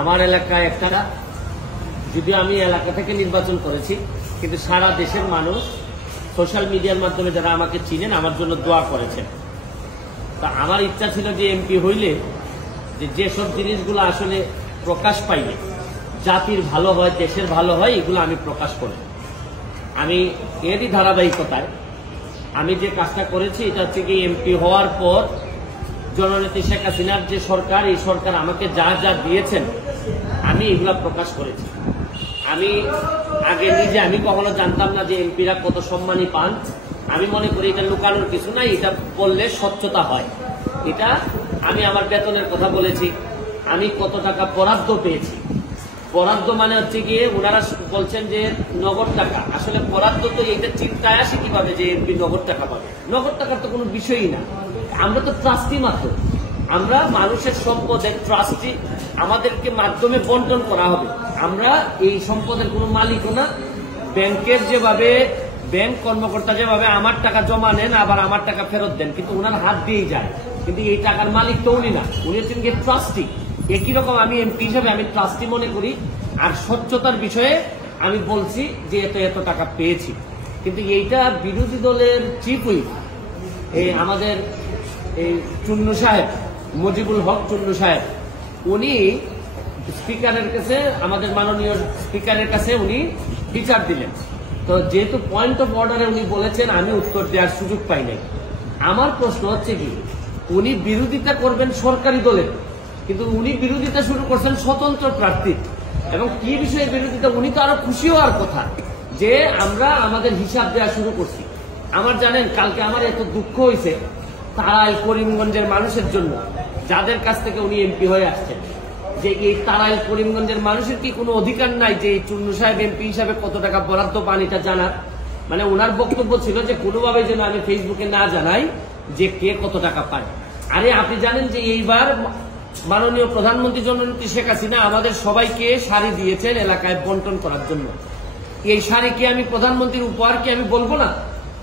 আমার এলাকায় একটা, যদিও আমি এলাকা থেকে নির্বাচন করেছি, কিন্তু সারা দেশের মানুষ সোশ্যাল মিডিয়ার মাধ্যমে যারা আমাকে চিনেন আমার জন্য দোয়া করেছেন। তা আমার ইচ্ছা ছিল যে এমপি হইলে যেসব জিনিসগুলো আসলে প্রকাশ পাইলে জাতির ভালো হয়, দেশের ভালো হয়, এগুলো আমি প্রকাশ করি। আমি এরই ধারাবাহিকতায় আমি যে কাজটা করেছি এটা হচ্ছে কি, এমপি হওয়ার পর জননেত্রী শেখ হাসিনার যে সরকার, এই সরকার আমাকে যা যা দিয়েছেন আমি এগুলা প্রকাশ করেছি। আমি আগে নিজে আমি কখনো জানতাম না যে এমপিরা কত সম্মানী পান। আমি মনে করি এটা লুকানোর কিছু নাই, এটা বললে স্বচ্ছতা হয়। এটা আমি আমার বেতনের কথা বলেছি, আমি কত টাকা বরাদ্দ পেয়েছি। বরাদ্দ মানে হচ্ছে গিয়ে ওনারা বলছেন যে নগদ টাকা, আসলে বরাদ্দ তো এইটা চিন্তায় আসে কিভাবে যে এমপি নগদ টাকা পাবে। নগদ টাকার তো কোনো বিষয়ই না, আমরা তো ট্রাস্টি মাত্র, আমরা মানুষের সম্পদের ট্রাস্টি, আমাদেরকে মাধ্যমে বন্টন করা হবে। আমরা এই সম্পদের কোনো মালিকও না। ব্যাংকের যেভাবে ব্যাংক কর্মকর্তা যেভাবে আমার টাকা জমা নেন আবার আমার টাকা ফেরত দেন, কিন্তু ওনার হাত দিয়েই যায়, কিন্তু এই টাকার মালিক তো উনি না, উনি হচ্ছেন গিয়ে ট্রাস্টি। একই রকম আমি এমপি হিসাবে আমি ট্রাস্টি মনে করি। আর স্বচ্ছতার বিষয়ে আমি বলছি যে এত এত টাকা পেয়েছি। কিন্তু এইটা বিরোধী দলের চিফ হুইপ এই আমাদের এই চুন্নু সাহেব, মুজিবুল হক চুন্নু সাহেব, উনি স্পিকারের কাছে, আমাদের মাননীয় স্পিকারের কাছে উনি বিচার দিলেন। তো যেহেতু পয়েন্ট অফ অর্ডারে উনি বলেছেন, আমি উত্তর দেওয়ার সুযোগ পাই নাই। আমার প্রশ্ন হচ্ছে কি, উনি বিরোধিতা করবেন সরকারি দলের, কিন্তু উনি বিরোধিতা শুরু করছেন স্বতন্ত্র প্রার্থীর। এবং কি বিষয়ে বিরোধিতা, উনি তো আরো খুশি হওয়ার কথা যে আমরা আমাদের হিসাব দেওয়া শুরু করছি। আমার জানেন কালকে আমার এত দুঃখ হয়েছে তারাইল করিমগঞ্জের মানুষের জন্য, যাদের কাছ থেকে উনি এমপি হয়ে আসছেন, যে এই তারাইল করিমগঞ্জের মানুষের কি কোনো অধিকার নাই যে এই চুন্নু সাহেব এমপি হিসাবে কত টাকা বরাদ্দ পান এটা জানার। মানে ওনার বক্তব্য ছিল যে কোনোভাবে যেন আমি ফেসবুকে না জানাই যে কে কত টাকা পায়। আরে আপনি জানেন যে এইবার মাননীয় প্রধানমন্ত্রী জননেত্রী শেখ হাসিনা আমাদের সবাইকে শাড়ি দিয়েছেন এলাকায় বন্টন করার জন্য। এই শাড়ি কি আমি প্রধানমন্ত্রীর উপহার কি আমি বলবো না?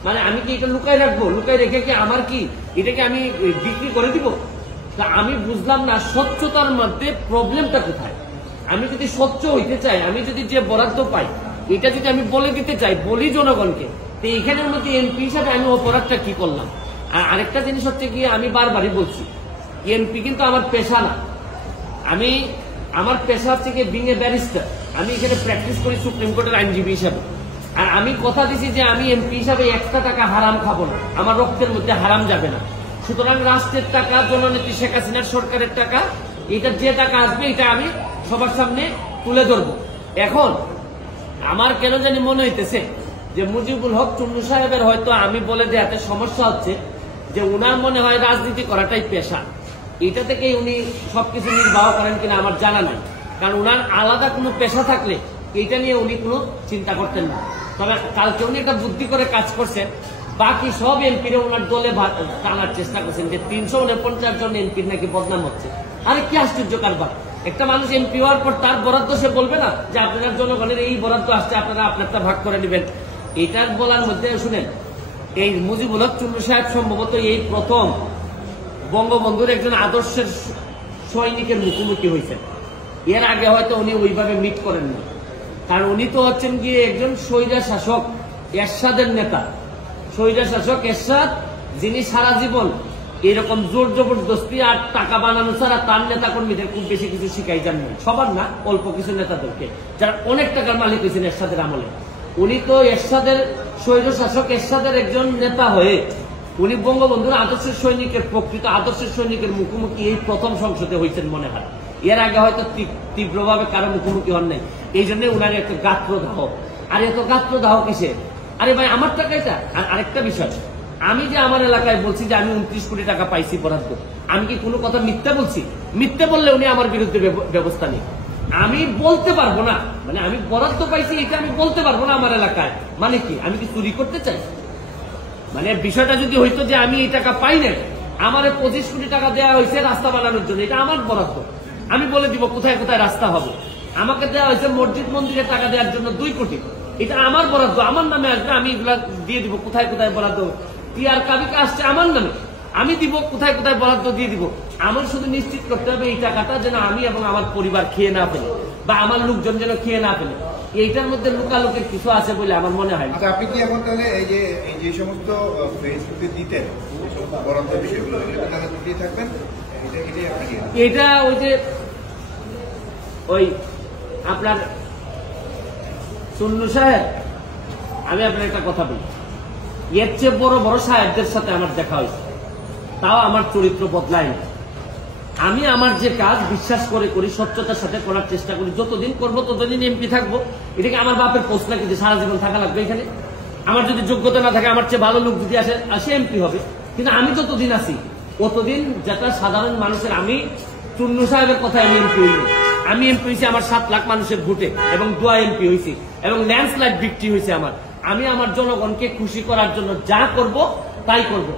মানে আমি কি এটা লুকাই রাখবো? লুকাই রেখে কি আমার কি এটাকে আমি বিক্রি করে দিব? তা আমি বুঝলাম না স্বচ্ছতার মধ্যে প্রবলেমটা কোথায়। আমি যদি স্বচ্ছ হইতে চাই, আমি যদি যে বরাদ্দ পাই এটা যদি আমি বলে দিতে চাই, বলি জনগণকে, তো এখানের মধ্যে এমপি হিসাবে আমি অপরাধটা কি করলাম? আর আরেকটা জিনিস হচ্ছে গিয়ে, আমি বারবারই বলছি এমপি কিন্তু আমার পেশা না। আমার পেশা হচ্ছে গিয়ে বিং এ ব্যারিস্টার। আমি এখানে প্র্যাকটিস করি সুপ্রিম কোর্টের আইনজীবী হিসাবে। আর আমি কথা দিছি যে আমি এমপি হিসাবে একটা টাকা হারাম খাবো না, আমার রক্তের মধ্যে হারাম যাবে না। সুতরাং রাষ্ট্রের টাকা, জননেত্রী শেখ হাসিনার সরকারের টাকা, এটা যে টাকা আসবে এটা আমি সবার সামনে তুলে ধরবো। এখন আমার কেন জানি মনে হইতেছে যে মুজিবুল হক চুন্নু সাহেবের হয়তো আমি বলে দেওয়াতে সমস্যা হচ্ছে, যে উনার মনে হয় রাজনীতি করাটাই পেশা। এটা থেকে উনি সবকিছু নির্বাহ করেন কিনা আমার জানা নাই, কারণ উনার আলাদা কোনো পেশা থাকলে এটা নিয়ে উনি কোনো চিন্তা করতেন না। তবে কালকে উনি একটা বুদ্ধি করে কাজ করছেন, বাকি সব এমপিরা ওনার দলে টানার চেষ্টা করছেন যে 349 জন এমপির নাকি বদনাম হচ্ছে। আরে কি আশ্চর্য কারবার! একটা মানুষ এমপি হওয়ার পর তার বরাদ্দ সে বলবে না যে আপনার জনগণের এই বরাদ্দ আসছে, আপনারা আপনারটা ভাগ করে নেবেন। এটার বলার মধ্যে শুনেন, এই মুজিবুল হক চুন্নু সাহেব সম্ভবত এই প্রথম বঙ্গবন্ধুর একজন আদর্শের সৈনিকের মুখোমুখি হয়েছেন। এর আগে হয়তো উনি ওইভাবে মিট করেননি, কারণ উনি তো হচ্ছেন গিয়ে একজন স্বৈরা শাসক এরশাদের নেতা। স্বৈরা শাসক এরশাদ, যিনি সারা জীবন এরকম জোর জবরদস্তি আর টাকা বানানো ছাড়া তার নেতা কর্মীদের খুব বেশি কিছু শিখাই যাননি। সবার না, অল্প কিছু নেতাদেরকে, যারা অনেক টাকার মালিক হয়েছেন এরশাদের আমলে। উনি তো এরশাদের স্বৈর শাসক এরশাদের একজন নেতা হয়ে উনি বঙ্গবন্ধুর আদর্শের সৈনিকের, প্রকৃত আদর্শের সৈনিকের মুখোমুখি এই প্রথম সংসদে হয়েছেন মনে হয়। এর আগে হয়তো তীব্রভাবে কারো মুখোমুখি হন নাই, এই জন্য উনার একটা গাত্রদাহ। আর এত গাত্রদাহ কিসে? আরে ভাই আমার টাকা এটা। আর আরেকটা বিষয়, আমি যে আমার এলাকায় বলছি যে আমি 29 কোটি টাকা পাইছি বরাদ্দ, আমি কি কোনো কথা মিথ্যা বলছি? মিথ্যা বললে উনি আমার বিরুদ্ধে ব্যবস্থা নেই। আমি বলতে পারবো না, মানে আমি বরাদ্দ পাইছি এটা আমি বলতে পারবো না আমার এলাকায়, মানে কি আমি কি চুরি করতে চাই? মানে বিষয়টা যদি হইতো যে আমি এই টাকা পাই না, আমার 25 কোটি টাকা দেওয়া হয়েছে রাস্তা বানানোর জন্য, এটা আমার বরাদ্দ, আমি বলে দিব কোথায় কোথায় রাস্তা হবে। আমাকে দেওয়া হয়েছে মসজিদ মন্দিরে টাকা দেওয়ার জন্য 2 কোটি, এটা আমার বরাদ্দ, আমার নামে আসবে, আমি এগুলা দিয়ে দিব কোথায় কোথায় বরাদ্দ। টিআর কাবিকা আসছে আমার নামে, আমি দিব, কোথায় কোথায় বরাদ্দ দিয়ে দিব। আমার শুধু নিশ্চিত করতে হবে এই টাকাটা যেন আমি এবং আমার পরিবার খেয়ে না ফেলে, বা আমার লোকজন যেন খেয়ে না ফেলে। এইটার মধ্যে লুকালুকের কিছু আছে বলে আমার মনে হয়। আচ্ছা, আপনি কি এখন তাহলে এই যে সমস্ত ফেসবুকে দিতেন বরাদ্দ বিষয়গুলো দিতে থাকবেন? এটা ওই যে ওই আপনার চুন্নু সাহেব, আমি আপনার একটা কথা বলি, এর চেয়ে বড় বড় সাহেবদের সাথে আমার দেখা হয়েছে, তাও আমার চরিত্র বদলায় না। আমি আমার যে কাজ বিশ্বাস করে করি, স্বচ্ছতার সাথে করার চেষ্টা করি। যতদিন করবো ততদিন এমপি থাকবো। এটাকে আমার বাপের পোস্ট নাকি যে সারা জীবন থাকা লাগবে এখানে? আমার যদি যোগ্যতা না থাকে, আমার চেয়ে ভালো লোক যদি আসে এমপি হবে। কিন্তু আমি যতদিন আছি ততদিন যেটা সাধারণ মানুষের, আমি চুন্নু সাহেবের কথায় আমি এমপি হইনি। আমি এমপি হয়েছি আমার 7 লাখ মানুষের ভোটে এবং দোয়া এমপি হয়েছি এবং ল্যান্ডস্লাইড ভিক্টরি হয়েছে আমার। আমি আমার জনগণকে খুশি করার জন্য যা করব তাই করব।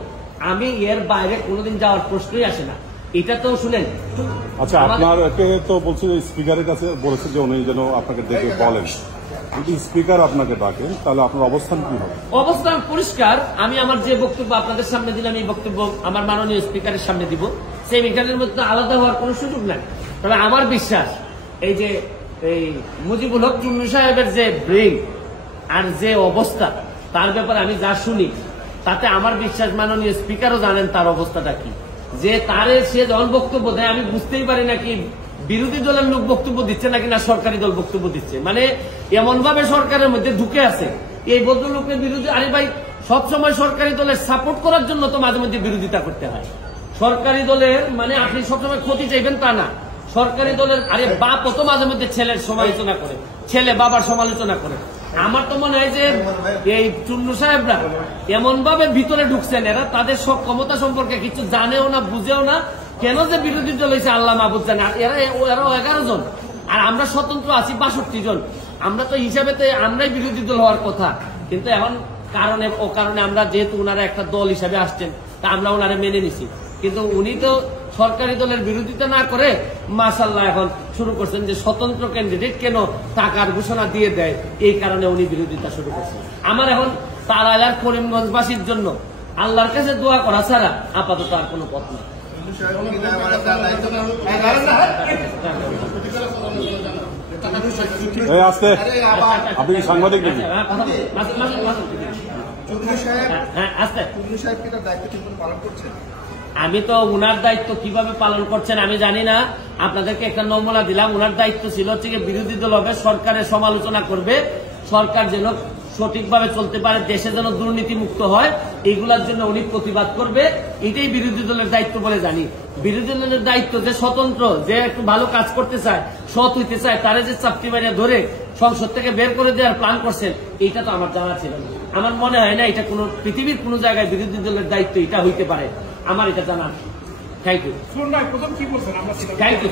আমি এর বাইরে কোনোদিন যাওয়ার প্রশ্নই আসে না। এটা তো শুনেন। আচ্ছা, আপনাকে তো বলছে স্পিকারের কাছে বলেছে যে উনি যেন আপনাকে ডেকে বলেন, যদি স্পিকার আপনাকে ডাকেন তাহলে আপনার অবস্থান কি হবে? অবস্থান পরিষ্কার। আমি আমার যে বক্তব্য আপনাদের সামনে দিলাম, এই বক্তব্য আমার মাননীয় স্পিকারের সামনে দিব। সেই এখানের মধ্যে আলাদা হওয়ার কোনো সুযোগ নাই। তবে আমার বিশ্বাস, এই যে এই মুজিবুল হক চুন্নু সাহেবের যে ব্রেইন আর যে অবস্থা, তার ব্যাপারে আমি যা শুনি, তাতে আমার বিশ্বাস মাননীয় স্পিকারও জানেন তার অবস্থাটা কি। যে তারে সে যখন বক্তব্য দেয়, আমি বুঝতেই পারি না কি বিরোধী দলের লোক বক্তব্য দিচ্ছে নাকি না সরকারি দল বক্তব্য দিচ্ছে। মানে এমন ভাবে সরকারের মধ্যে ঢুকে আছে এই ভদ্রলোকের বিরোধী। আরে ভাই, সবসময় সরকারি দলের সাপোর্ট করার জন্য তো মাঝে মধ্যে বিরোধিতা করতে হয়। সরকারি দলের মানে আপনি সবসময় ক্ষতি চাইবেন তা না। সরকারি দলের আরে বাপ তো মাঝে মধ্যে ছেলের সমালোচনা করে, ছেলে বাবার সমালোচনা করে। আমার তো মনে হয় যে এই চুন্নু সাহেবরা এমন ভাবে ভিতরে ঢুকছেন, এরা তাদের সব ক্ষমতা সম্পর্কে কিছু জানেও না, বুঝেও না। কেন যে বিরোধী দল হয়েছে আল্লাহ মাহবুদ জানে। এরা 11 জন, আর আমরা স্বতন্ত্র আছি 62 জন। আমরা তো হিসাবেতে আমরাই বিরোধী দল হওয়ার কথা, কিন্তু এখন কারণে আমরা যেহেতু ওনারা একটা দল হিসাবে আসছেন, তা আমরা ওনারা মেনে নিছি। কিন্তু উনি তো সরকারি দলের বিরোধিতা না করে মাশাআল্লাহ এখন শুরু করছেন যে স্বতন্ত্র ক্যান্ডিডেট কেন টাকার ঘোষণা দিয়ে দেয়, এই কারণে উনি বিরোধিতা শুরু করছেন। আমার এখন তার এলাকার করিমগঞ্জবাসীর জন্য আল্লাহর কাছে দোয়া করা ছাড়া আপাতত আর কোনো পথ নেই। আপনি সাংবাদিক নাকি? আমি তো উনার দায়িত্ব কিভাবে পালন করছেন আমি জানি না। আপনাদেরকে একটা নমুনা দিলাম। উনার দায়িত্ব ছিল হচ্ছে বিরোধী দল হবে, সরকারের সমালোচনা করবে, সরকার যেন সঠিকভাবে চলতে পারে, দেশে যেন দুর্নীতি মুক্ত হয়, এইগুলার জন্য উনি প্রতিবাদ করবে। এটাই বিরোধী দলের দায়িত্ব বলে জানি। বিরোধী দলের দায়িত্ব যে স্বতন্ত্র, যে একটু ভালো কাজ করতে চায়, সৎ হইতে চায়, তারা যে চাপটি মারিয়া ধরে সংসদ থেকে বের করে দেওয়ার প্ল্যান করছেন, এইটা তো আমার জানা ছিল না। আমার মনে হয় না এটা কোনো পৃথিবীর কোনো জায়গায় বিরোধী দলের দায়িত্ব এটা হইতে পারে। আমার এটা জানা। Thank you. প্রথম কি বলছেন? Thank you.